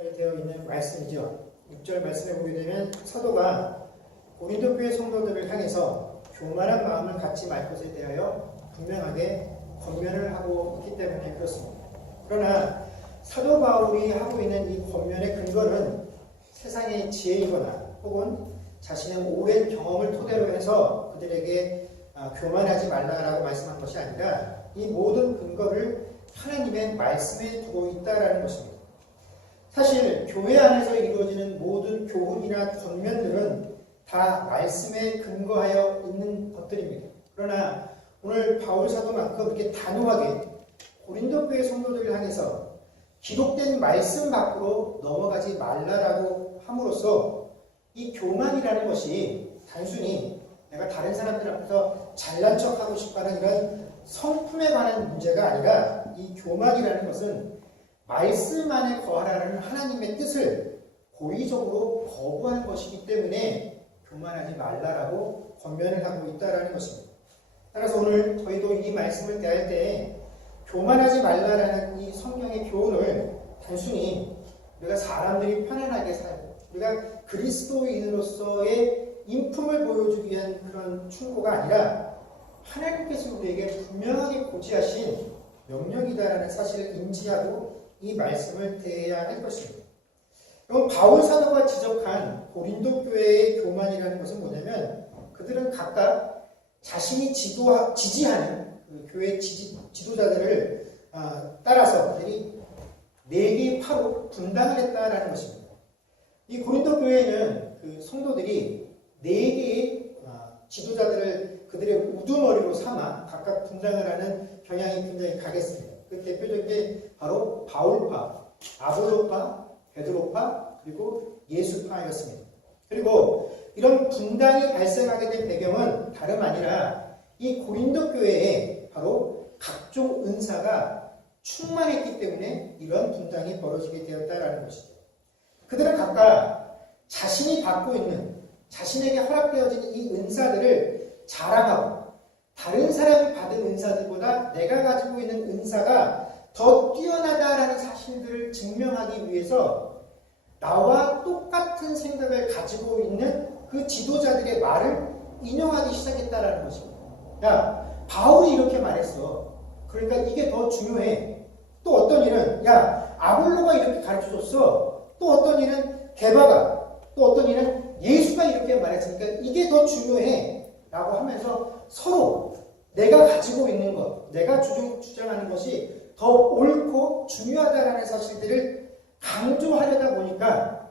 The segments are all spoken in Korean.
되어 있는 말씀이죠. 6절 말씀에 보게 되면 사도가 고린도 교회 성도들을 향해서 교만한 마음을 갖지 말 것에 대하여 분명하게 권면을 하고 있기 때문에 그렇습니다. 그러나 사도 바울이 하고 있는 이 권면의 근거는 세상의 지혜이거나 혹은 자신의 오랜 경험을 토대로 해서 그들에게 교만하지 말라라고 말씀한 것이 아니라 이 모든 근거를 하나님의 말씀에 두고 있다라는 것입니다. 사실 교회 안에서 이루어지는 모든 교훈이나 권면들은 다 말씀에 근거하여 있는 것들입니다. 그러나 오늘 바울 사도만큼 이렇게 단호하게 고린도 교회 성도들을 향해서 기록된 말씀 밖으로 넘어가지 말라라고 함으로써 이 교만이라는 것이 단순히 내가 다른 사람들 앞에서 잘난 척하고 싶어하는 이런 성품에 관한 문제가 아니라 이 교만이라는 것은 말씀 안에 거하라는 하나님의 뜻을 고의적으로 거부하는 것이기 때문에 교만하지 말라라고 권면을 하고 있다는 것입니다. 따라서 오늘 저희도 이 말씀을 대할 때 교만하지 말라라는 이 성경의 교훈을 단순히 우리가 사람들이 편안하게 살고 우리가 그리스도인으로서의 인품을 보여주기 위한 그런 충고가 아니라 하나님께서 우리에게 분명하게 고지하신 명령이다라는 사실을 인지하고 이 말씀을 대해야 할 것입니다. 그럼 바울 사도가 지적한 고린도 교회의 교만이라는 것은 뭐냐면 그들은 각각 자신이 지지하는 그 교회 지도자들을 따라서 그들이 4개의 파로 분당을 했다라는 것입니다. 이 고린도 교회는 그 성도들이 4개의 지도자들을 그들의 우두머리로 삼아 각각 분당을 하는 경향이 굉장히 강했습니다. 그 대표적인 게 바로 바울파, 아볼로파, 베드로파, 그리고 예수파였습니다. 그리고 이런 분당이 발생하게 된 배경은 다름 아니라 이 고린도 교회에 바로 각종 은사가 충만했기 때문에 이런 분당이 벌어지게 되었다라는 것이죠. 그들은 각각 자신이 받고 있는 자신에게 허락되어진 이 은사들을 자랑하고 다른 사람이 받은 은사들보다 내가 가지고 있는 은사가 더 뛰어나다라는 사실들을 증명하기 위해서 나와 똑같은 생각을 가지고 있는 그 지도자들의 말을 인용하기 시작했다라는 것입니다. 야, 바울이 이렇게 말했어. 그러니까 이게 더 중요해. 또 어떤 일은 야, 아볼로가 이렇게 가르쳐줬어. 또 어떤 일은 게바가, 또 어떤 일은 예수가 이렇게 말했으니까 이게 더 중요해. 라고 하면서 서로 내가 가지고 있는 것, 내가 주장하는 것이 더 옳고 중요하다라는 사실들을 강조하려다 보니까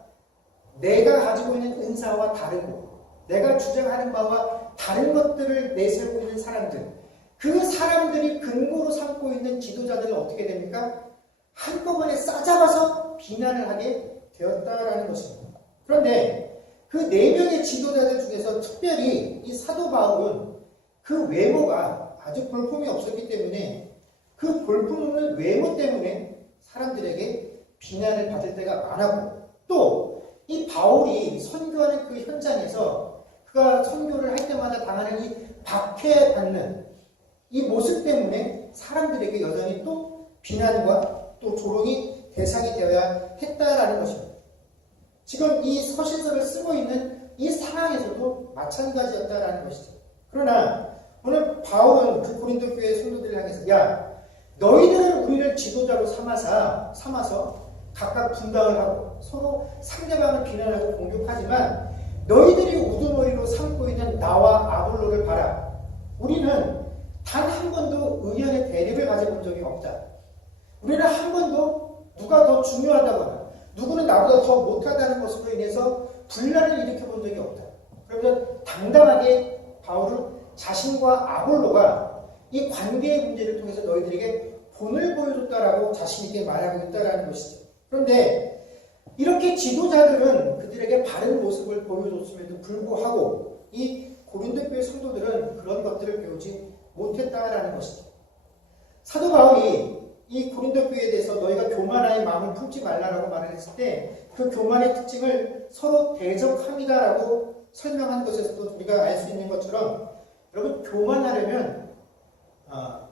내가 가지고 있는 은사와 다른 것, 내가 주장하는 바와 다른 것들을 내세우고 있는 사람들, 그 사람들이 근거로 삼고 있는 지도자들은 어떻게 됩니까? 한꺼번에 싸잡아서 비난을 하게 되었다라는 것입니다. 그런데 그 4명의 지도자들 중에서 특별히 이 사도 바울은 그 외모가 아주 볼품이 없었기 때문에 그 볼품없는 외모 때문에 사람들에게 비난을 받을 때가 많았고 또 이 바울이 선교하는 그 현장에서 그가 선교를 할 때마다 당하는 이 박해받는 이 모습 때문에 사람들에게 여전히 또 비난과 또 조롱이 대상이 되어야 했다라는 것입니다. 지금 이 서신서를 쓰고 있는 이 상황에서도 마찬가지였다라는 것이죠. 그러나 오늘 바울은 그 고린도 교회 성도들을 향해서 야, 너희들은 우리를 지도자로 삼아서 각각 분당을 하고 서로 상대방을 비난하고 공격하지만 너희들이 우두머리로 삼고 있는 나와 아볼로를 봐라. 우리는 단 한 번도 의견의 대립을 가져본 적이 없다. 우리는 한 번도 누가 더 중요하다거나 누구는 나보다 더 못하다는 것으로 인해서 분란을 일으켜 본 적이 없다. 그러면 당당하게 바울은 자신과 아볼로가 이 관계의 문제를 통해서 너희들에게 본을 보여줬다라고 자신있게 말하고 있다라는 것이죠. 그런데 이렇게 지도자들은 그들에게 바른 모습을 보여줬음에도 불구하고 이 고린도 교회 성도들은 그런 것들을 배우지 못했다라는 것이죠. 사도 바울이 이 고린도 교회에 대해서 너희가 교만의 마음을 품지 말라라고 말을 했을 때 그 교만의 특징을 서로 대적합니다라고 설명한 것에서도 우리가 알 수 있는 것처럼 여러분 교만하려면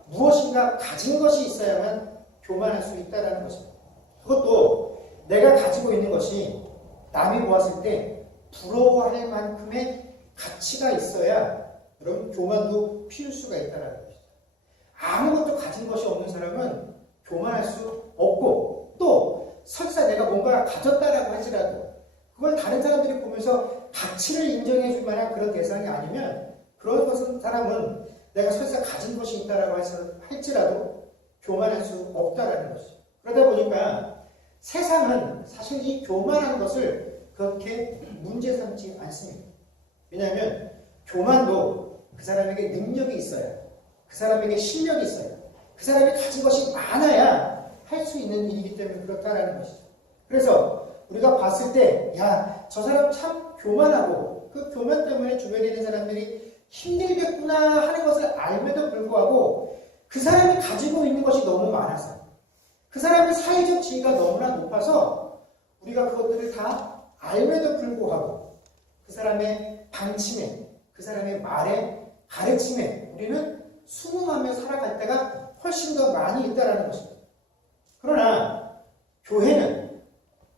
무엇인가 가진 것이 있어야만 교만할 수 있다는 것입니다. 그것도 내가 가지고 있는 것이 남이 보았을 때 부러워할 만큼의 가치가 있어야 여러분 교만도 피울 수가 있다는 것이죠. 아무것도 가진 것이 없는 사람은 교만할 수 없고, 또 설사 내가 뭔가 가졌다라고 할지라도 그걸 다른 사람들이 보면서 가치를 인정해 줄 만한 그런 대상이 아니면 그런 것은 사람은 내가 설사 가진 것이 있다라고 할지라도 교만할 수 없다라는 것이죠. 그러다 보니까 세상은 사실 이 교만한 것을 그렇게 문제 삼지 않습니다. 왜냐하면 교만도 그 사람에게 능력이 있어야, 그 사람에게 실력이 있어야, 그 사람이 가진 것이 많아야 할 수 있는 일이기 때문에 그렇다라는 것이죠. 그래서 우리가 봤을 때, 야, 저 사람 참 교만하고 그 교만 때문에 주변에 있는 사람들이 힘들겠구나 하는 것을 알면도 불구하고 그 사람이 가지고 있는 것이 너무 많아서, 그 사람의 사회적 지위가 너무나 높아서 우리가 그것들을 다 알면도 불구하고 그 사람의 방침에, 그 사람의 말에, 가르침에 우리는 순응하며 살아갈 때가 훨씬 더 많이 있다는 것입니다. 그러나 교회는,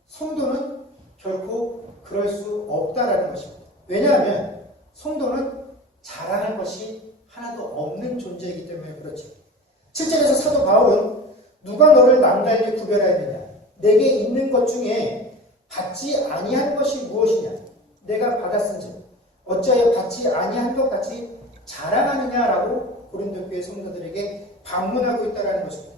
성도는 결코 그럴 수 없다라는 것입니다. 왜냐하면 성도는 자랑할 것이 하나도 없는 존재이기 때문에 그렇죠. 7절에서 사도 바울은 누가 너를 남달리 구별하였느냐? 내게 있는 것 중에 받지 아니한 것이 무엇이냐? 내가 받았은즉 어찌하여 받지 아니한 것 같이 자랑하느냐라고 고린도 교회 성도들에게 반문하고 있다는 것입니다.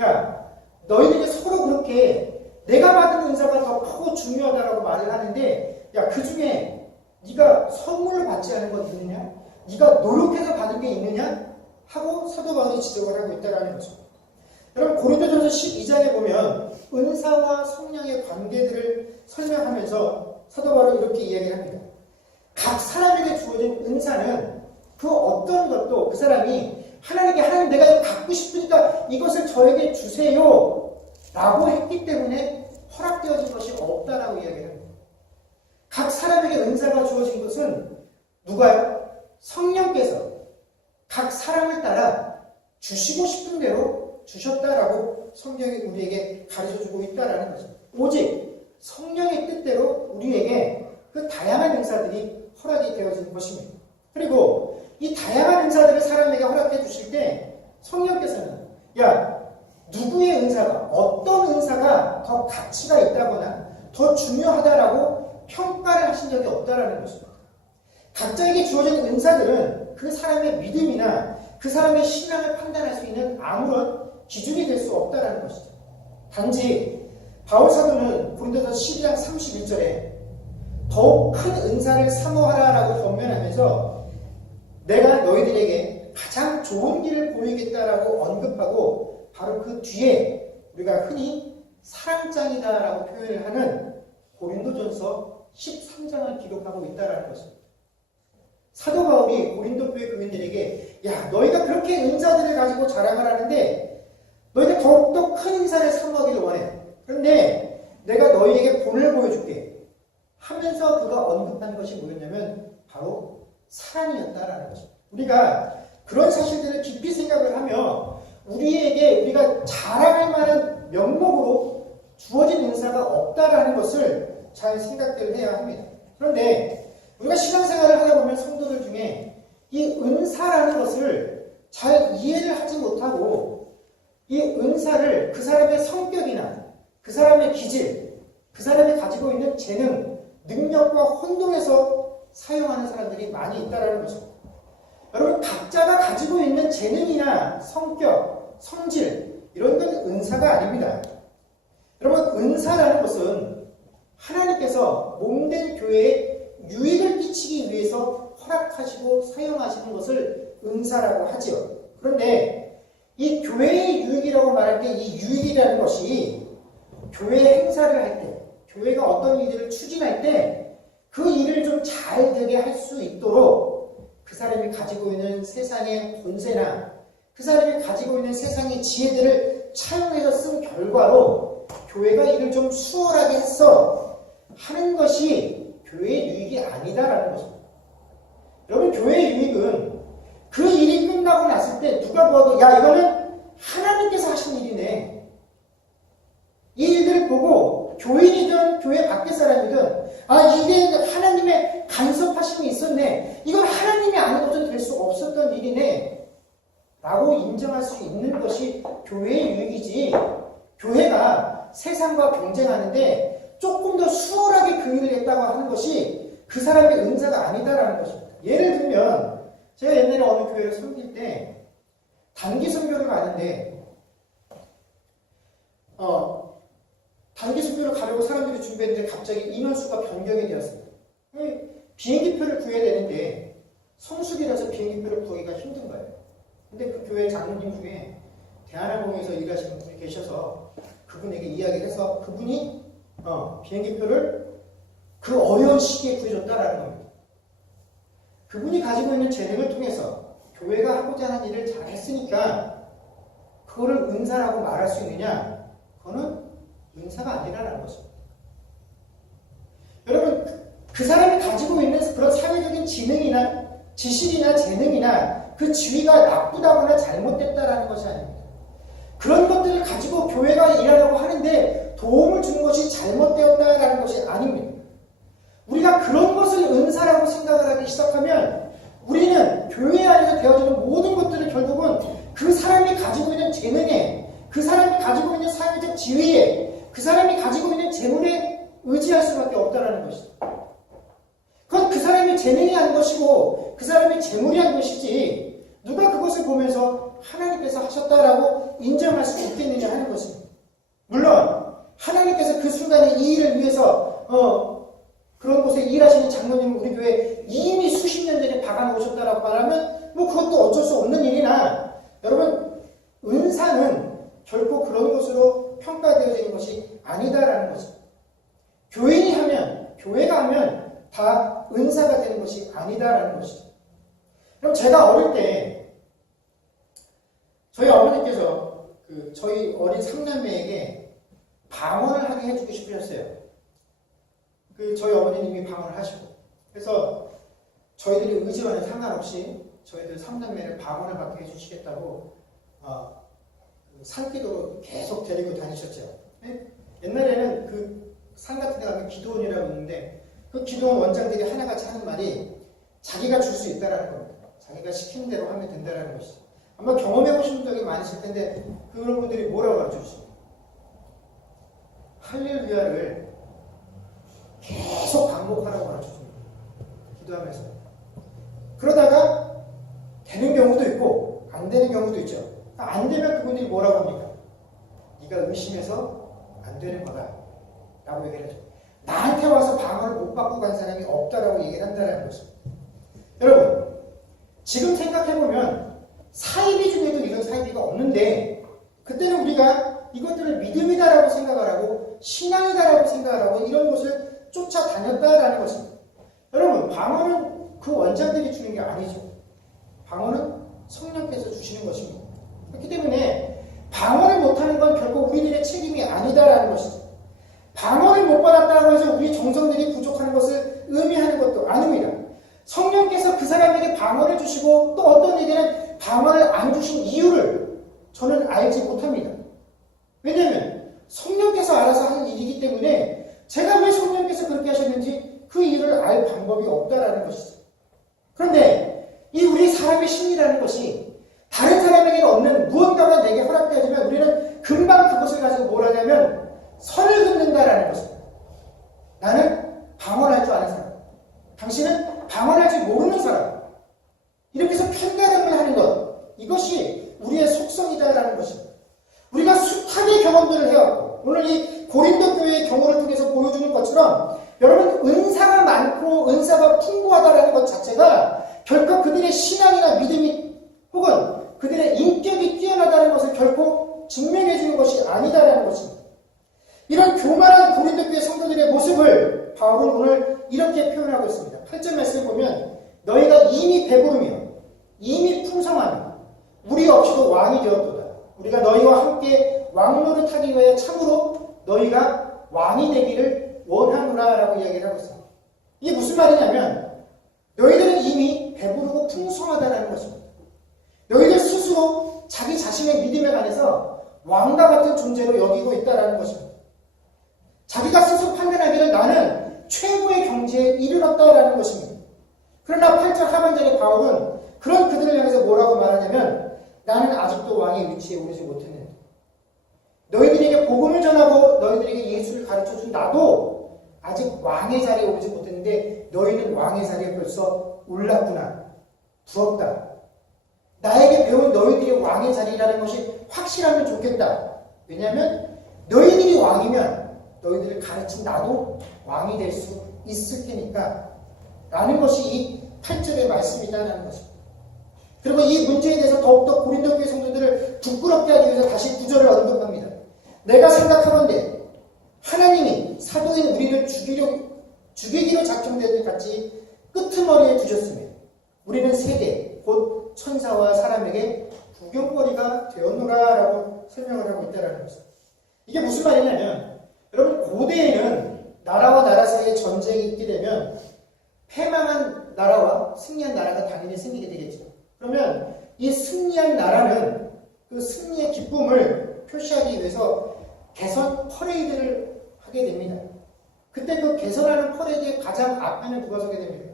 야, 너희들이 서로 그렇게 내가 받은 은사가 더 크고 중요하다라고 말을 하는데, 야, 그 중에 네가 선물을 받지 않은 것 있느냐? 네가 노력해서 받은 게 있느냐? 하고 사도 바울이 지적을 하고 있다는 것입니다. 여러분, 고린도전서 12장에 보면 은사와 성령의 관계들을 설명하면서 사도 바울은 이렇게 이야기를 합니다. 각 사람에게 주어진 은사는 그 어떤 것도 그 사람이 하나님께, 하나님 내가 이거 갖고 싶으니까 이것을 저에게 주세요 라고 했기 때문에 허락되어진 것이 없다라고 이야기를 합니다. 각 사람에게 은사가 주어진 것은 누가요? 성령께서 각 사람을 따라 주시고 싶은 대로 주셨다라고 성경이 우리에게 가르쳐주고 있다라는 거죠. 오직 성령의 뜻대로 우리에게 그 다양한 은사들이 허락이 되어진 것입니다. 그리고 이 다양한 은사들을 사람에게 허락해 주실 때 성령께서는, 야, 누구의 은사가, 어떤 은사가 더 가치가 있다거나 더 중요하다라고 평가를 하신 적이 없다라는 것입니다. 각자에게 주어진 은사들은 그 사람의 믿음이나 그 사람의 신앙을 판단할 수 있는 아무런 기준이 될 수 없다라는 것이죠. 단지 바울 사도는 고린도서 12장 31절에 더욱 큰 은사를 사모하라라고 권면하면서 내가 너희들에게 가장 좋은 길을 보이겠다라고 언급하고 바로 그 뒤에 우리가 흔히 사랑장이다라고 표현을 하는 고린도전서 13장을 기록하고 있다라는 것입니다. 사도 바울이 고린도 교회 교인들에게, 야, 너희가 그렇게 은사들을 가지고 자랑을 하는데 너희가 더욱더 큰 은사를 사모하기를 원해. 그런데 내가 너희에게 본을 보여줄게 하면서 그가 언급한 것이 뭐였냐면 바로 사랑이었다라는 것입니다. 우리가 그런 사실들을 깊이 생각을 하며 우리에게 우리가 자랑할 만한 명목으로 주어진 은사가 없다라는 것을 잘 생각을 해야 합니다. 그런데 우리가 신앙생활을 하다 보면 성도들 중에 이 은사라는 것을 잘 이해를 하지 못하고 이 은사를 그 사람의 성격이나 그 사람의 기질, 그 사람이 가지고 있는 재능, 능력과 혼동해서 사용하는 사람들이 많이 있다는 것입니다. 여러분, 각자가 가지고 있는 재능이나 성격, 성질, 이런 건 은사가 아닙니다. 여러분, 은사라는 것은 하나님께서 몸된 교회에 유익을 끼치기 위해서 허락하시고 사용하시는 것을 은사라고 하지요. 그런데 이 교회의 유익이라고 말할 때 이 유익이라는 것이 교회 행사를 할 때, 교회가 어떤 일들을 추진할 때 그 일을 좀 잘 되게 할 수 있도록 그 사람이 가지고 있는 세상의 권세나 그 사람이 가지고 있는 세상의 지혜들을 차용해서 쓴 결과로 교회가 일을 좀 수월하게 했어 하는 것이 교회의 유익이 아니다라는 것입니다. 여러분, 교회의 유익은 그 일이 끝나고 났을 때 누가 보아도, 야, 이거는 하나님께서 하신 일이네. 이 일들을 보고 수 있는 것이 교회의 유익이지, 교회가 세상과 경쟁하는데 조금 더 수월하게 그 일을 했다고 하는 것이 그 사람의 은사가 아니다라는 것입니다. 예를 들면 제가 옛날에 어느 교회를 섬길 때 단기 선교를 가는데 단기 선교를 가려고 사람들이 준비했는데 갑자기 인원수가 변경이 되었습니다. 비행기표를 구해야 되는데 성수기라서 비행기표를 구하기가 힘든 거예요. 근데 그 교회 장로님 중에 대한항공에서 일하시는 분이 계셔서 그분에게 이야기를 해서 그분이 비행기표를 그 어려운 시기에 구해줬다라는 겁니다. 그분이 가지고 있는 재능을 통해서 교회가 하고자 하는 일을 잘했으니까 그거를 은사라고 말할 수 있느냐? 그거는 은사가 아니라는 것입니다. 여러분, 그 사람이 가지고 있는 그런 사회적인 지능이나 지식이나 재능이나 그 지위가 나쁘다거나 잘못됐다라는 것이 아닙니다. 그런 것들을 가지고 교회가 일하려고 하는데 도움을 주는 것이 잘못되었다라는 것이 아닙니다. 우리가 그런 것을 은사라고 생각을 하기 시작하면 우리는 교회 안에서 되어지는 모든 것들을 결국은 그 사람이 가지고 있는 재능에, 그 사람이 가지고 있는 사회적 지위에, 그 사람이 가지고 있는 재물에 의지할 수밖에 없다는 것이다. 그건 그 사람의 재능이 한 것이고 그 사람의 재물이 한 것이지 누가 그것을 보면서 하나님께서 하셨다라고 인정할 수 있겠느냐 하는 것입니다. 물론 하나님께서 그 순간에 이 일을 위해서 그런 곳에 일하시는 장로님은 우리 교회에 이미 수십 년 전에 박아놓으셨다라고 말하면 뭐 그것도 어쩔 수 없는 일이나, 여러분, 은사는 결코 그런 것으로 평가되어지는 것이 아니다라는 것입니다. 교인이 하면, 교회가 하면 다 은사가 되는 것이 아니다라는 것이죠. 그럼 제가 어릴 때 저희 어머니께서 저희 어린 삼남매에게 방언을 하게 해주고 싶으셨어요. 저희 어머니님이 방언을 하시고, 그래서 저희들이 의지와는 상관없이 저희들 삼남매를 방언을 받게 해주시겠다고 산기도로 계속 데리고 다니셨죠. 옛날에는 그 산 같은 데 가면 기도원이라고 있는데 그 기도원 원장들이 하나같이 하는 말이 자기가 줄 수 있다라는 겁니다. 자기가 시키는 대로 하면 된다라는 것이죠. 아마 경험해 보신 적이 많으실 텐데 그런 분들이 뭐라고 가르쳐주십니까? 할렐루야를 계속 반복하라고 가르쳐줍니다. 기도하면서. 그러다가 되는 경우도 있고 안 되는 경우도 있죠. 안 되면 그분들이 뭐라고 합니까? 네가 의심해서 안 되는 거다 라고 얘기를 하죠. 나한테 와서 방언을 못 받고 간 사람이 없다라고 얘기를 한다는 것입니다. 여러분, 지금 생각해보면 사이비 중에도 이런 사이비가 없는데 그때는 우리가 이것들을 믿음이다라고 생각을 하고 신앙이다라고 생각을 하고 이런 것을 쫓아다녔다라는 것입니다. 여러분, 방언은 그 원장들이 주는 게 아니죠. 방언은 성령께서 주시는 것입니다. 그렇기 때문에 방언을 못하는 건 결국 우리들의 책임이 아니다라는 것이죠. 방언을 못 받았다고 해서 우리 정성들이 부족하는 것을 의미하는 것도 아닙니다. 성령께서 그 사람에게 방언을 주시고 또 어떤 에게는 방언을 안 주신 이유를 저는 알지 못합니다. 왜냐하면 성령께서 알아서 하는 일이기 때문에 제가 왜 성령께서 그렇게 하셨는지 그 이유를 알 방법이 없다라는 것이죠. 그런데 이 우리 사람의 심리라는 것이 다른 사람에게는 없는 무언가가 내게 허락되어지면 우리는 금방 그것을 가지고 뭘 하냐면 선을 긋는다라는 것입니다. 나는 방언할 줄 아는 사람, 당신은 방언할 줄 모르는 사람, 이렇게 해서 편가름을 하는 것, 이것이 우리의 속성이다라는 것입니다. 우리가 숱하게 경험들을 해왔고 오늘 이 고린도 교회의 경우를 통해서 보여주는 것처럼 여러분, 은사가 많고 은사가 풍부하다라는 것 자체가 결코 그들의 신앙이나 믿음이 혹은 그들의 인격이 뛰어나다는 것을 결코 증명해 주는 것이 아니다라는 것입니다. 이런 교만한 고린도 교회 성도들의 모습을 바울은 오늘 이렇게 표현하고 있습니다. 8절 말씀을 보면 너희가 이미 배부르며 이미 풍성하며 우리 없이도 왕이 되었도다. 우리가 너희와 함께 왕노릇 하기 위해 참으로 너희가 왕이 되기를 원하노라 라고 이야기를 하고 있습니다. 이게 무슨 말이냐면 너희들은 이미 배부르고 풍성하다는 것입니다. 너희들 스스로 자기 자신의 믿음에 관해서 왕과 같은 존재로 여기고 있다는 것입니다. 자기가 스스로 판단하기를 나는 최고의 경지에 이르렀다라는 것입니다. 그러나 8절 하반절에 바울은 그런 그들을 향해서 뭐라고 말하냐면 나는 아직도 왕의 위치에 오르지 못했는데, 너희들에게 복음을 전하고 너희들에게 예수를 가르쳐준 나도 아직 왕의 자리에 오르지 못했는데 너희는 왕의 자리에 벌써 올랐구나. 부럽다. 나에게 배운 너희들이 왕의 자리라는 것이 확실하면 좋겠다. 왜냐하면 너희들이 왕이면 너희들을 가르친 나도 왕이 될 수 있을 테니까 라는 것이 이 8절의 말씀이다라는 것입니다. 그리고 이 문제에 대해서 더욱더 고린도 교회 성도들을 부끄럽게 하기 위해서 다시 9절을 언급합니다. 내가 생각하건대 하나님이 사도인 우리를 죽이기로 작정된 것 같이 끄트머리에 두셨으며 우리는 세대 곧 천사와 사람에게 구경거리가 되었노라 라고 설명을 하고 있다는 것입니다. 이게 무슨 말이냐면 여러분 고대에는 나라와 나라 사이에 전쟁이 있게 되면 패망한 나라와 승리한 나라가 당연히 생기게 되겠죠. 그러면 이 승리한 나라는 그 승리의 기쁨을 표시하기 위해서 개선 퍼레이드를 하게 됩니다. 그때 그 개선하는 퍼레이드의 가장 앞에는 누가 서게 됩니다.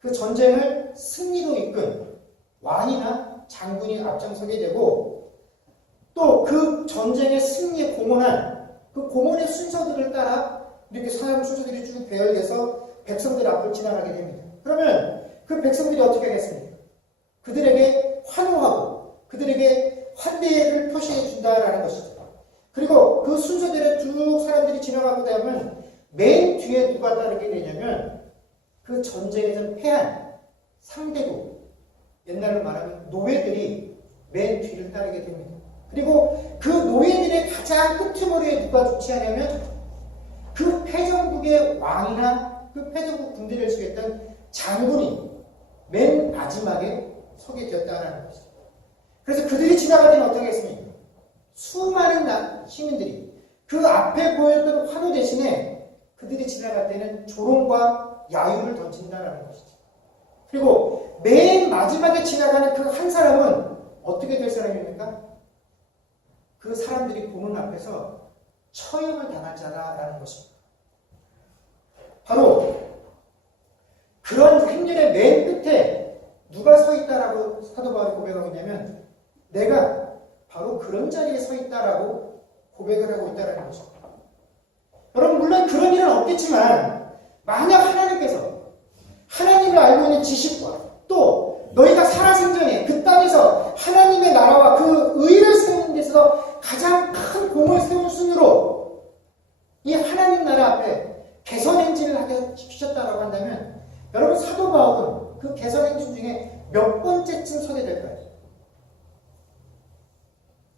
그 전쟁을 승리로 이끈 왕이나 장군이 앞장서게 되고 또 그 전쟁의 승리에 공헌한 그 공헌의 순서들을 따라 이렇게 사람 순서들이 쭉 배열돼서 백성들 앞을 지나가게 됩니다. 그러면 그 백성들이 어떻게 하겠습니까? 그들에게 환호하고 그들에게 환대를 표시해 준다라는 것이죠. 그리고 그 순서대로 쭉 사람들이 지나가고 나면 맨 뒤에 누가 따르게 되냐면 그 전쟁에서 패한 상대국, 옛날로 말하면 노예들이 맨 뒤를 따르게 됩니다. 그리고 그 노예들의 가장 끄트머리에 누가 주치하냐면 그 패전국의 왕이나 그 패전국 군대를 지휘했던 장군이 맨 마지막에 서게 되었다는 것이죠. 그래서 그들이 지나갈 때는 어떻게 했습니까? 수많은 시민들이 그 앞에 보였던 환호 대신에 그들이 지나갈 때는 조롱과 야유를 던진다는 것이죠. 그리고 맨 마지막에 지나가는 그 한 사람은 어떻게 될 사람입니까? 그 사람들이 보는 앞에서 처형을 당할 자라는 것입니다. 바로 그런 행렬의 맨 끝에 누가 서 있다라고 사도 바울이 고백하고 있냐면 내가 바로 그런 자리에 서 있다라고 고백을 하고 있다는 것입니다. 여러분 물론 그런 일은 없겠지만 만약 하나님께서 하나님을 알고 있는 지식과 또 너희가 살아생전에 그 땅에서 하나님의 나라와 그 의를 세우는 데서 가장 큰 공을 세운 순으로 이 하나님 나라 앞에 개선 행진을 하게 시키셨다라고 한다면 여러분 사도 바울은 그 개선 행진 중에 몇 번째쯤 서게 될까요?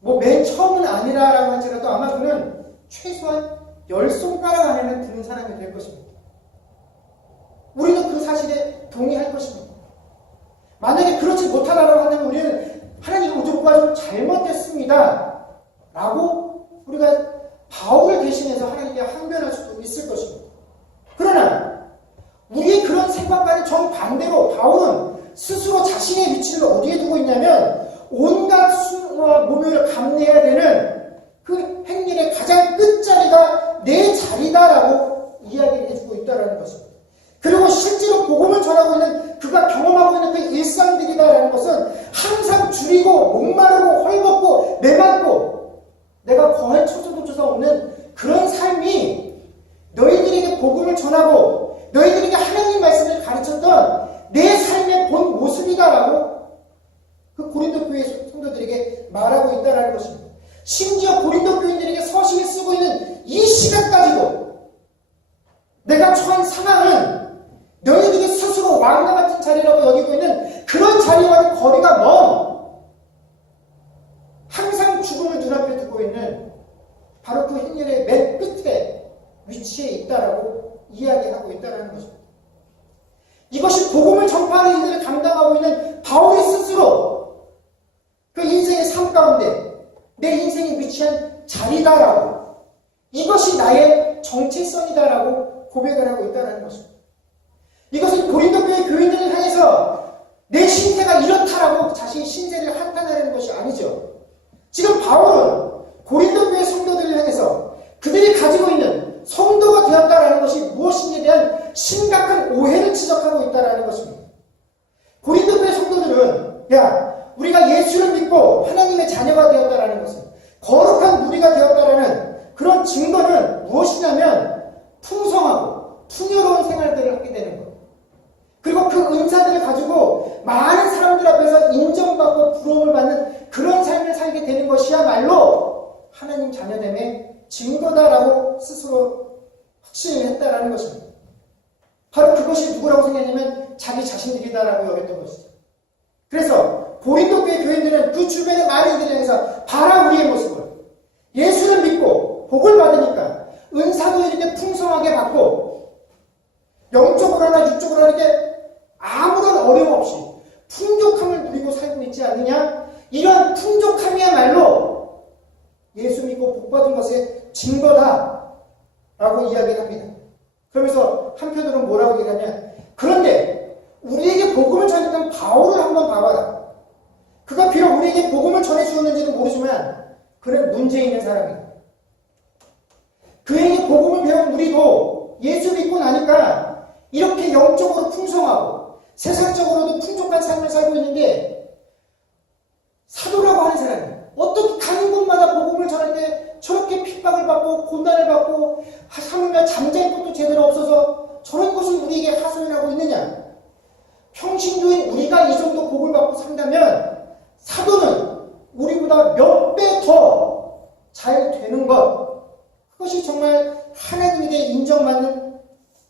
뭐 맨 처음은 아니라라고 할지라도 아마 그는 최소한 10손가락 안에는 드는 사람이 될 것입니다. 우리도 그 사실에 동의할 것입니다. 만약에 그렇지 못하다라고 한다면 우리는 하나님 우주가 좀 잘못됐습니다 라고 우리가 바울을 대신해서 하나님께 항변할 수도 있을 것입니다. 그러나 우리의 그런 생각과는 정반대로 바울은 스스로 자신의 위치를 어디에 두고 있냐면 온갖 수와 모멸을 감내해야 되는 그 행렬의 가장 끝자리가 내 자리다라고 이야기를 해주고 있다는 것입니다. 그리고 실제로 복음을 전하고 있는 그가 경험하고 있는 그 일상들이다라는 것은 항상 줄이고 목마르고 헐벗고 메말고 내가 거할 처소조차 없는 그런 삶이 너희들에게 복음을 전하고 너희들에게 하나님 말씀을 가르쳤던 내 삶의 본 모습이다라고 그 고린도 교회 성도들에게 말하고 있다는 것입니다. 심지어 고린도 교인들에게 서신을 쓰고 있는 이 시간까지도 내가 처한 상황은 너희들이 스스로 왕과 같은 자리라고 여기고 있는 그런 자리와는 거리가 먼 항상 죽음을 눈앞에 두고 있는 바로 그 행렬의 맨 끝에 위치해 있다라고 이야기하고 있다는 것입니다. 이것이 복음을 전파하는 일을 감당하고 있는 바울이 스스로 그 인생의 삶 가운데 내 인생이 위치한 자리다라고 이것이 나의 정체성이다라고 고백을 하고 있다는 것입니다. 이것은 고린도 교회 교인들을 향해서 내 신세가 이렇다라고 자신의 신세를 한탄하는 것이 아니죠. 지금 바울은 고린도 교회 성도들을 향해서 그들이 가지고 있는 성도가 되었다라는 것이 무엇인지에 대한 심각한 오해를 지적하고 있다라는 것입니다. 고린도 교회 성도들은 우리가 예수를 믿고 하나님 자녀됨의 증거다라고 스스로 확신을 했다라는 것입니다. 바로 그것이 누구라고 생각했냐면 자기 자신들이다라고 여겼던 것이죠. 그래서 고린도 교회 교인들은 그 주변의 많은 이들을 향해서 봐라 우리의 모습을, 예수를 믿고 복을 받으니까 은사도 이렇게 풍성하게 받고 영적으로나 육적으로나 이렇게 아무런 어려움 없이 풍족함을 누리고 살고 있지 않느냐? 이런 풍족함이야말로 예수 믿고 복 받은 것의 증거다라고 이야기를 합니다. 그러면서 한편으로는 뭐라고 얘기하냐면, 그런데 우리에게 복음을 전했던 바울을 한번 봐봐라. 그가 비록 우리에게 복음을 전해주었는지는 모르지만 그는 문제 있는 사람이다. 그에게 복음을 배운 우리도 예수 믿고 나니까 이렇게 영적으로 풍성하고 세상적으로도 풍족한 삶을 살고 있는데, 사도라고 하는 사람이 어떻게 가는 곳마다 복음을 전할 때 저렇게 핍박을 받고 고난을 받고 하물며 잠잘 것도 제대로 없어서 저런 것을 우리에게 하소연하고 있느냐? 평신도인 우리가 이 정도 복을 받고 산다면 사도는 우리보다 몇 배 더 잘 되는 것, 그것이 정말 하나님에게 인정받는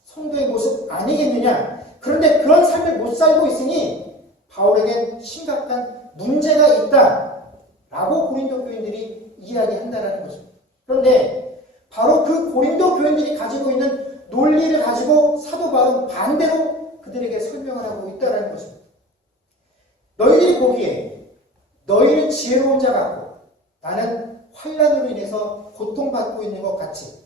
성도의 모습 아니겠느냐? 그런데 그런 삶을 못 살고 있으니 바울에겐 심각한 문제가 있다라고 고린도 교인들이 이야기한다는 것입니다. 그런데 바로 그 고린도 교인들이 가지고 있는 논리를 가지고 사도 바울은 반대로 그들에게 설명을 하고 있다는 것입니다. 너희들이 보기에 너희는 지혜로운 자 같고 나는 환난으로 인해서 고통받고 있는 것 같이,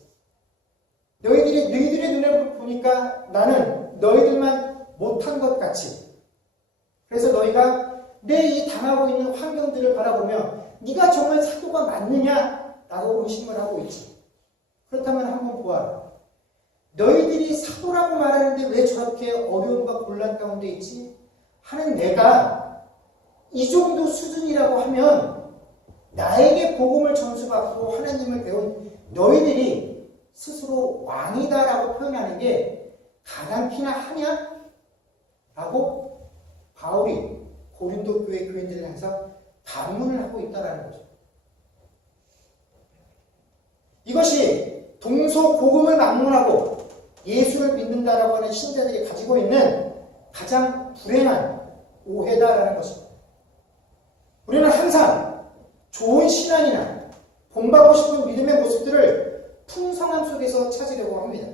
너희들의 눈에 보니까 나는 너희들만 못한 것 같이, 그래서 너희가 내 이 당하고 있는 환경들을 바라보며 네가 정말 사도가 맞느냐라고 의심을 하고 있지. 그렇다면 한번 보아라. 너희들이 사도라고 말하는데 왜 저렇게 어려움과 곤란 가운데 있지? 하는 내가 이 정도 수준이라고 하면 나에게 복음을 전수받고 하나님을 배운 너희들이 스스로 왕이다라고 표현하는 게 가당키나 하냐? 라고 바울이 고린도 교회 교인들을 향해서 반문을 하고 있다는 거죠. 이것이 동서고금을 막론하고 예수를 믿는다라고 하는 신자들이 가지고 있는 가장 불행한 오해다라는 것입니다. 우리는 항상 좋은 신앙이나 본받고 싶은 믿음의 모습들을 풍성함 속에서 찾으려고 합니다.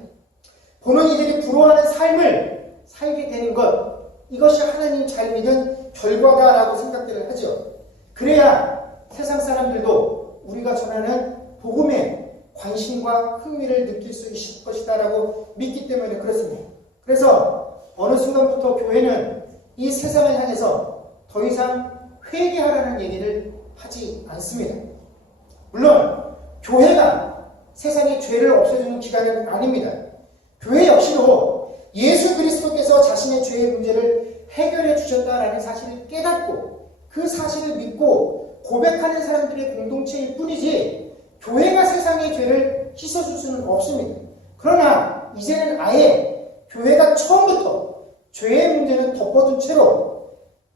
보는 이들이 부러워하는 삶을 살게 되는 것, 이것이 하나님 잘 믿은 결과다라고 생각들을 하죠. 그래야 세상 사람들도 우리가 전하는 복음에 관심과 흥미를 느낄 수 있을 것이다라고 믿기 때문에 그렇습니다. 그래서 어느 순간부터 교회는 이 세상을 향해서 더 이상 회개하라는 얘기를 하지 않습니다. 물론 교회가 세상의 죄를 없애주는 기관은 아닙니다. 교회 역시도 예수 그리스도께서 자신의 죄의 문제를 해결해 주셨다라는 사실을 깨닫고 그 사실을 믿고 고백하는 사람들의 공동체일 뿐이지, 교회가 세상의 죄를 씻어줄 수는 없습니다. 그러나 이제는 아예 교회가 처음부터 죄의 문제는 덮어둔 채로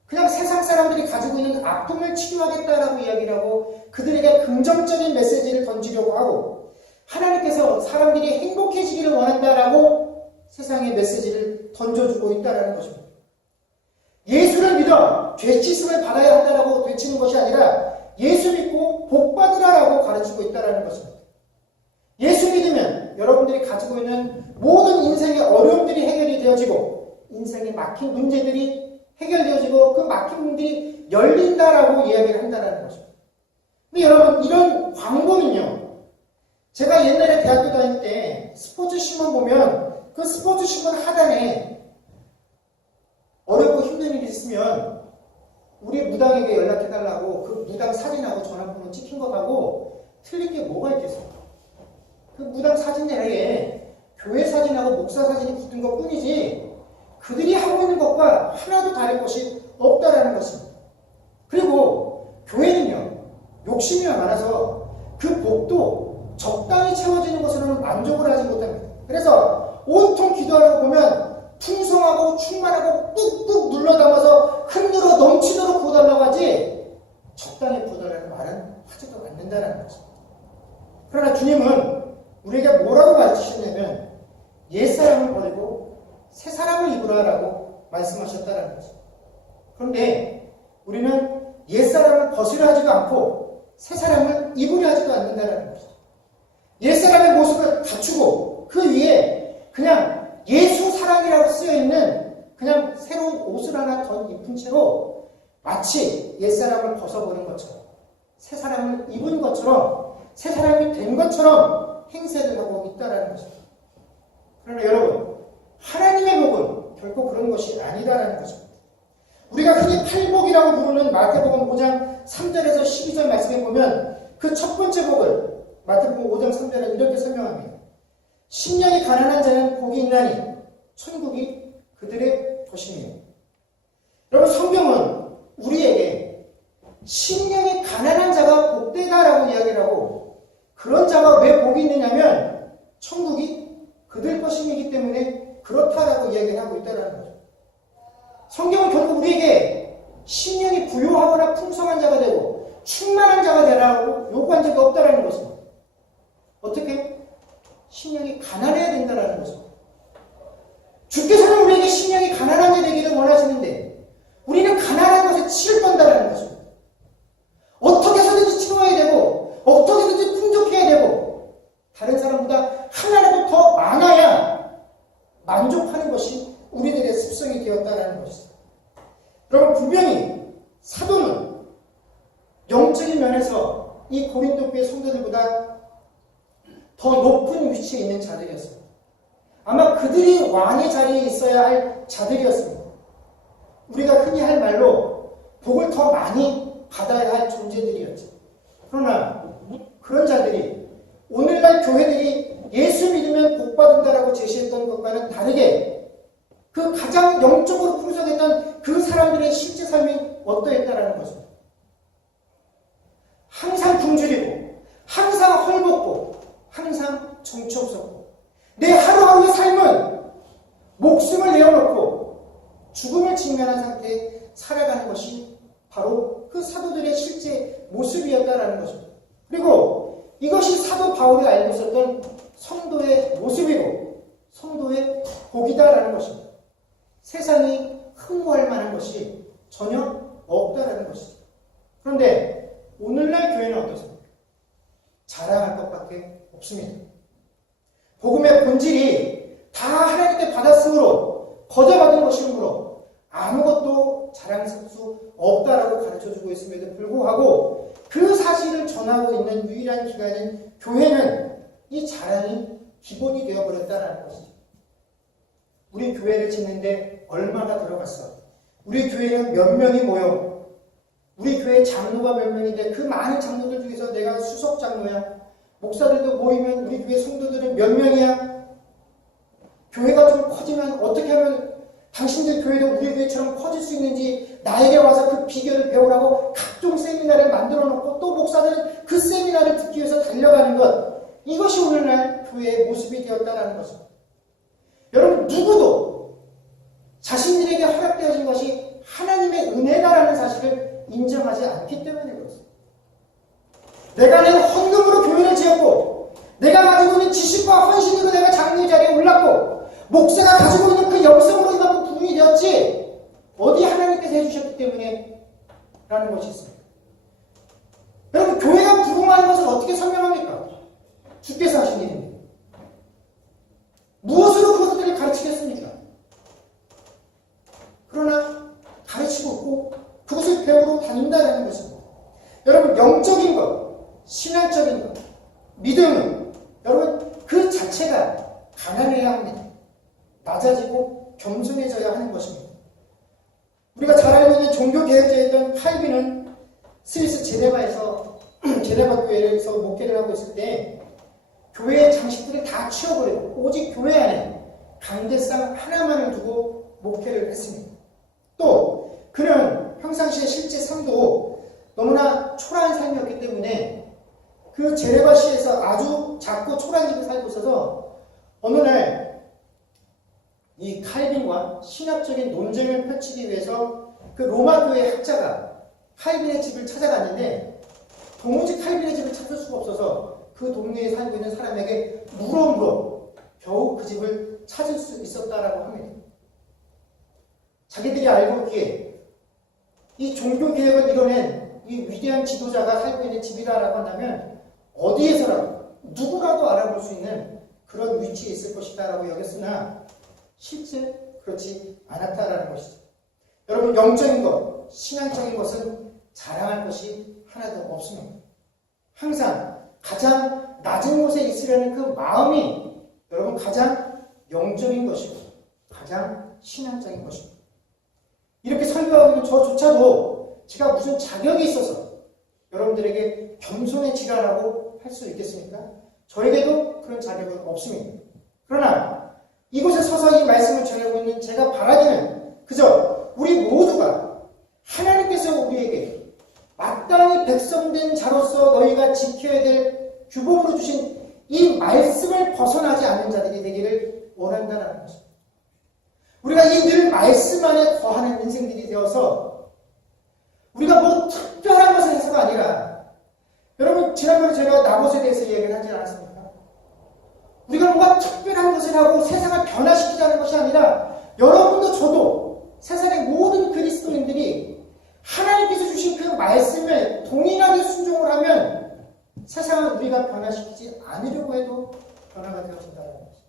그냥 세상 사람들이 가지고 있는 아픔을 치료하겠다라고 이야기를 하고 그들에게 긍정적인 메시지를 던지려고 하고, 하나님께서 사람들이 행복해지기를 원한다라고 세상에 메시지를 던져주고 있다는 것입니다. 예수를 믿어 죄 씻음을 받아야 한다라고 외치는 것이 아니라 예수 믿고 복 받으라라고 가르치고 있다는 것입니다. 예수 믿으면 여러분들이 가지고 있는 모든 인생의 어려움들이 해결이 되어지고 인생에 막힌 문제들이 해결되어지고 그 막힌 문들이 열린다라고 이야기를 한다는 것입니다. 근데 여러분, 이런 광고는요, 제가 옛날에 대학교 다닐 때 스포츠 신문 보면 그 스포츠 신문 하단에 어렵고 힘든 일이 있으면 우리 무당에게 연락해달라고 그 무당 사진하고 전화번호 찍힌 것하고 틀릴 게 뭐가 있겠어요? 그 무당 사진 내에 교회 사진하고 목사 사진이 붙은 것 뿐이지 그들이 하고 있는 것과 하나도 다른 것이 없다라는 것입니다. 그리고 교회는요, 욕심이 많아서 그 복도 적당히 채워지는 것으로는 만족을 하지 못합니다. 그래서 온통 기도하려고 보면 풍성하고 충만하고 꾹꾹 눌러 담아서 흔들어 넘치도록 부어달라고 하지 적당히 부어달라는 말은 하지도 않는다는 것입니다. 그러나 주님은 우리에게 뭐라고 가르치셨냐면 옛사람을 버리고 새사람을 입으라라고 말씀하셨다는 거죠. 그런데 우리는 옛사람을 벗으려 하지도 않고 새사람을 입으려 하지도 않는다는 거죠. 옛사람의 모습을 갖추고 그 위에 그냥 예수 사랑이라고 쓰여있는 그냥 새로운 옷을 하나 더 입은 채로 마치 옛사람을 벗어버린 것처럼 새사람을 입은 것처럼 새사람이 된 것처럼 행세를 하고 있다는 것입니다. 그러나 여러분, 하나님의 복은 결코 그런 것이 아니다라는 것입니다. 우리가 흔히 팔복이라고 부르는 마태복음 5장 3절에서 12절 말씀에 보면 그 첫 번째 복을 마태복음 5장 3절에 이렇게 설명합니다. 심령이 가난한 자는 복이 있나니 천국이 그들의 것이며. 여러분, 성경은 우리에게 심령이 가난한 자가 복되다라고 이야기를 하고 그런 자가 왜 복이 있느냐면 천국이 그들 것이기 때문에 그렇다라고 이야기를 하고 있다는 거죠. 성경은 결국 우리에게 심령이 부유하거나 풍성한 자가 되고 충만한 자가 되라고 요구한 적이 없다라는 것입니다. 어떻게? 심령이 가난해야 된다라는 것입니다. 주께서는 우리에게 심령이 가난한 자 되기를 원하시는데 우리는 가난한 것에 치를 떤다라는 것입니다. 어떻게 해서든지 채워야 되고 어떻게 해서든지 풍족해야 되고 다른 사람보다 하나라도 더 많아야 만족하는 것이 우리들의 습성이 되었다라는 것입니다. 여러분, 분명히 사도는 영적인 면에서 이 고린도 교회 성도들보다 더 높은 위치에 있는 자들이었습니다. 아마 그들이 왕의 자리에 있어야 할 자들이었습니다. 우리가 흔히 할 말로 복을 더 많이 받아야 할 존재들이었죠. 그러나 그런 자들이 오늘날 교회들이 예수 믿으면 복 받는다라고 제시했던 것과는 다르게 그 가장 영적으로 풍성했던 그 사람들의 실제 삶이 어떠했다라는 것입니다. 항상 굶주리고 항상 헐벗고 항상 정처 없었고 내 하루하루의 삶은 목숨을 내어놓고 죽음을 직면한 상태에 살아가는 것이 바로 그 사도들의 실제 모습이었다라는 것입니다. 그리고 이것이 사도 바울이 알고 있었던 성도의 모습이고 성도의 복이다라는 것입니다. 세상이 흠모할 만한 것이 전혀 없다라는 것이죠. 그런데 오늘날 교회는 어떻습니까? 자랑할 것밖에 없습니다. 복음의 본질이 다 하나님께 받았으므로 거저받은 것이므로 아무것도 자랑할 수 없다라고 가르쳐주고 있음에도 불구하고 그 사실을 전하고 있는 유일한 기관인 교회는 이 자랑이 기본이 되어버렸다는 것이죠. 우리 교회를 짓는데 얼마나 들어갔어? 우리 교회는 몇 명이 모여? 우리 교회 장로가 몇 명인데 그 많은 장로들 중에서 내가 수석 장로야? 목사들도 모이면 우리 교회 성도들은 몇 명이야? 교회가 좀 커지면 어떻게 하면 당신들 교회도 우리 교회처럼 커질 수 있는지 나에게 와서 그 비결을 배우라고 각종 세미나를 만들어 놓고 또 목사들은 그 세미나를 듣기 위해서 달려가는 것, 이것이 오늘날 교회의 모습이 되었다는 것입니다. 여러분, 누구도 자신들에게 허락되어진 것이 하나님의 은혜다라는 사실을 인정하지 않기 때문에 그렇습니다. 내가 내 헌금으로 교회를 지었고 내가 가지고 있는 지식과 헌신으로 내가 장로의 자리에 올랐고 목사가 가지고 있는 그 영성으로 이만큼 부흥이 되었지 어디 하나님께서 해주셨기 때문에 라는 것이 있습니다. 여러분, 교회가 부흥하는 것을 어떻게 설명합니까? 주께서 하신 일입니다. 무엇으로 그것들을 가르치겠습니까? 그러나 가르치고 있고 그것을 배우러 다닌다는 것입니다. 여러분, 영적인 것, 신앙적인 것, 믿음은 여러분 그 자체가 가난해야 합니다. 낮아지고 겸손해져야 하는 것입니다. 우리가 잘 알고 있는 종교개혁자였던 칼빈은 스위스 제네바에서 제네바 교회에서 목회를 하고 있을 때 교회의 장식들을 다 치워버리고 오직 교회 안에 강대상 하나만을 두고 목회를 했습니다. 또 그는 평상시에 실제 삶도 너무나 초라한 삶이었기 때문에 그 제네바시에서 아주 작고 초라한 집에 살고 있어서 어느 날 이 칼빈과 신학적인 논쟁을 펼치기 위해서 그 로마 교회 학자가 칼빈의 집을 찾아갔는데 도무지 칼빈의 집을 찾을 수가 없어서 그 동네에 살고 있는 사람에게 물어 겨우 그 집을 찾을 수 있었다라고 합니다. 자기들이 알고 있기에 이 종교개혁을 이뤄낸 이 위대한 지도자가 살고 있는 집이다라고 한다면 어디에서라도 누구라도 알아볼 수 있는 그런 위치에 있을 것이다라고 여겼으나 실제 그렇지 않았다라는 것이죠. 여러분, 영적인 것, 신앙적인 것은 자랑할 것이 하나도 없습니다. 항상 가장 낮은 곳에 있으려는 그 마음이 여러분 가장 영적인 것이고 가장 신앙적인 것입니다. 이렇게 설교하고 있는 저조차도 제가 무슨 자격이 있어서 여러분들에게 겸손해지라라고 할 수 있겠습니까? 저에게도 그런 자격은 없습니다. 그러나 이곳에 서서 이 말씀을 전하고 있는 제가 바라기는 그저 우리 모두가 하나님께서 우리에게 마땅히 백성된 자로서 너희가 지켜야 될 규범으로 주신 이 말씀을 벗어나지 않는 자들이 되기를 원한다는 것입니다. 우리가 이 늘 말씀 안에 거하는 인생들이 되어서 우리가 뭐 특별한 것을 해서가 아니라, 여러분 지난번에 제가 나봇에 대해서 얘기를 하지 않았습니까? 우리가 뭔가 특별한 것을 하고 세상을 변화시키자는 것이 아니라 여러분도 저도 세상의 모든 그리스도인들이 하나님께서 주신 그 말씀을 동일하게 순종을 하면 세상을 우리가 변화시키지 않으려고 해도 변화가 되어진다는 것입니다.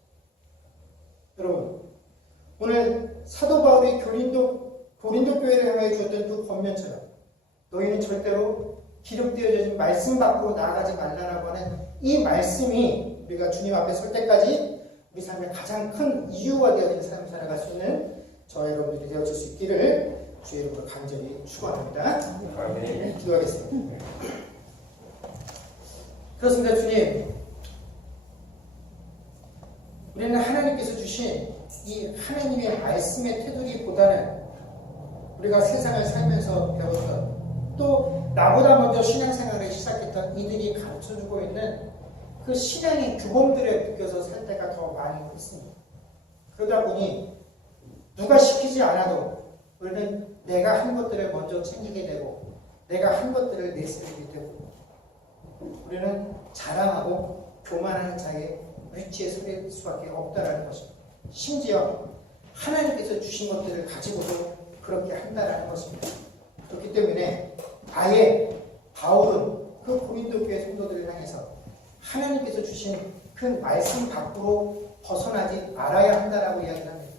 여러분, 오늘 사도 바울이 고린도 교회를 향해 주었던 그 권면처럼 너희는 절대로 기록되어진 말씀 밖으로 나아가지 말라라고 하는 이 말씀이 우리가 주님 앞에 설 때까지 우리 삶의 가장 큰 이유가 되어진 삶을 살아갈 수 있는 저와 여러분들이 되어질 수 있기를 주의 이름으로 간절히 축원합니다. 네, 기도하겠습니다. 그렇습니다. 주님, 우리는 하나님께서 주신 이 하나님의 말씀의 테두리보다는 우리가 세상을 살면서 배웠던, 또 나보다 먼저 신앙생활을 시작했던 이들이 가르쳐주고 있는 그 신앙의 규범들에 묶여서 살 때가 더 많이 있습니다. 그러다 보니 누가 시키지 않아도 우리는 내가 한 것들을 먼저 챙기게 되고 내가 한 것들을 내세우게 되고 우리는 자랑하고 교만하는 자의 위치에 서릴 수밖에 없다라는 것입니다. 심지어 하나님께서 주신 것들을 가지고도 그렇게 한다라는 것입니다. 그렇기 때문에 아예 바울은 그 고린도 교회 성도들을 향해서 하나님께서 주신 그 말씀 밖으로 벗어나지 말아야 한다라고 이야기를 합니다.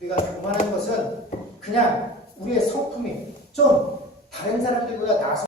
우리가 교만한 것은 그냥 우리의 성품이 좀 다른 사람들보다 나서